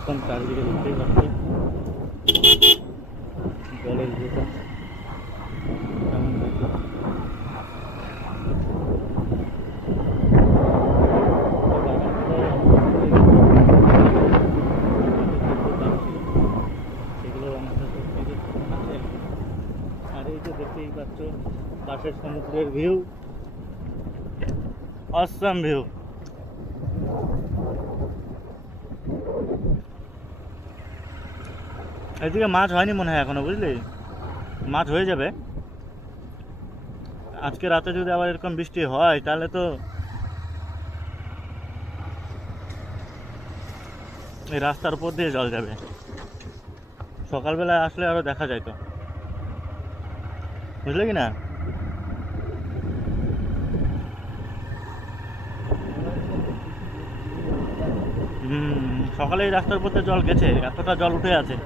একদম চারিদিকে দেখতেই পাচ্ছি জলের ভিউটা কেমন দেখো। সেগুলো আমাদের আছে। আর এই যে দেখতেই পাচ্ছ পাশের সমুদ্রের ভিউ, অসাম ভিউ। এদিকে মাছ হয়নি মনে হয় এখনো, বুঝলি? মাছ হয়ে যাবে আজকে রাতে। যদি আবার এরকম বৃষ্টি হয় তাহলে তো এই রাস্তার উপর দিয়ে জল যাবে। সকালবেলায় আসলে আরো দেখা যায় তো, বুঝলে কি না? সকালে এই রাস্তার উপর দিয়ে জল গেছে, এতটা জল উঠে আছে।